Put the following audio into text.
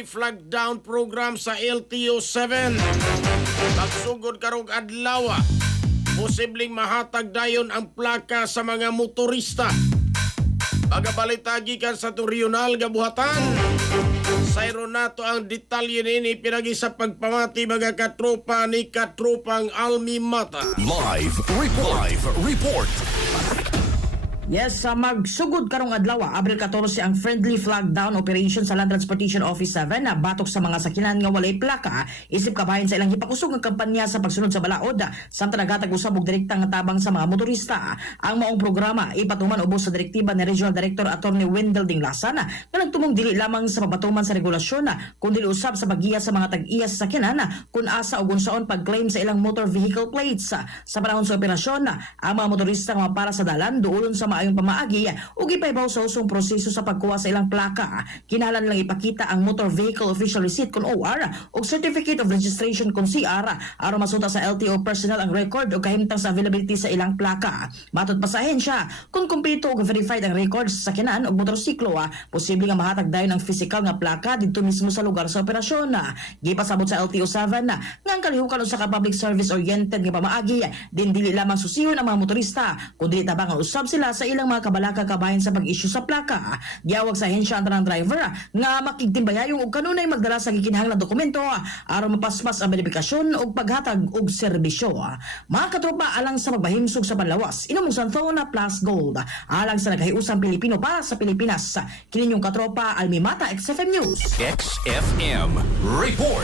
friendly flag down program sa LTO-7. Magsugod karong adlaw, posibleng mahatag dayon ang plaka sa mga motorista. Pagabalitagi kan sa regional nga buhatan. Sayro nato ang detalye nini pinagi sa pagpamati mga katropa ni katropang Almi Mata. Live report. Yes, magsugod karong adlaw, Abril 14 ang friendly flag down operation sa Land Transportation Office 7 na batok sa mga sakinan nga walay plaka isip kabahin sa ilang hipakusog nga kampanya sa pagsunod sa balaod samtang nagatag usab og direktang tabang sa mga motorista. Ang maong programa ipatuman ubos sa direktiba ni Regional Director Attorney Wendell Dinglasan nga nagtumong dili lamang sa mapatuman sa regulasyon kundi usab sa paggiya sa mga tag-iya sa sakinan kun asa og unsaon pag-claim sa ilang motor vehicle plates. Sa panahon sa operasyon, ang mga motorista nga para sa dalan duolon sa maayong pamaagi ug ipaybaw sa usong proseso sa pagkuha sa ilang plaka. Kinahanglan lang ipakita ang Motor Vehicle Official Receipt kun OR ug Certificate of Registration kun CR aron masuta sa LTO personnel ang record ug kahimtang sa availability sa ilang plaka. Matod pa sa ahensya, kung kumpleto ug verified ang records sa sakinan ug motorsiklo, posible nga mahatag dayon ang physical nga plaka didto mismo sa lugar sa operasyon. Gipasabot sa LTO-7 nga ang kalihukan sa public service oriented nga pamaagi din dili lamang susihon ang mga motorista kundi tabangan usab sila sa ilang mga kabalaka kabahin sa pag-issue sa plaka. Giawag sa ahensya ang tanang driver nga makigtimbayayong og kanunay magdala sa gikinahanglang dokumento aron mapaspas ang verifikasyon ug paghatag og serbisyo. Mga katropa, alang sa magbahimsog sa panlawas, inumong Santhona Plus Gold. Alang sa naghahiusang Pilipino para sa Pilipinas. Kini yung katropa Almi Mata, XFM News. XFM report.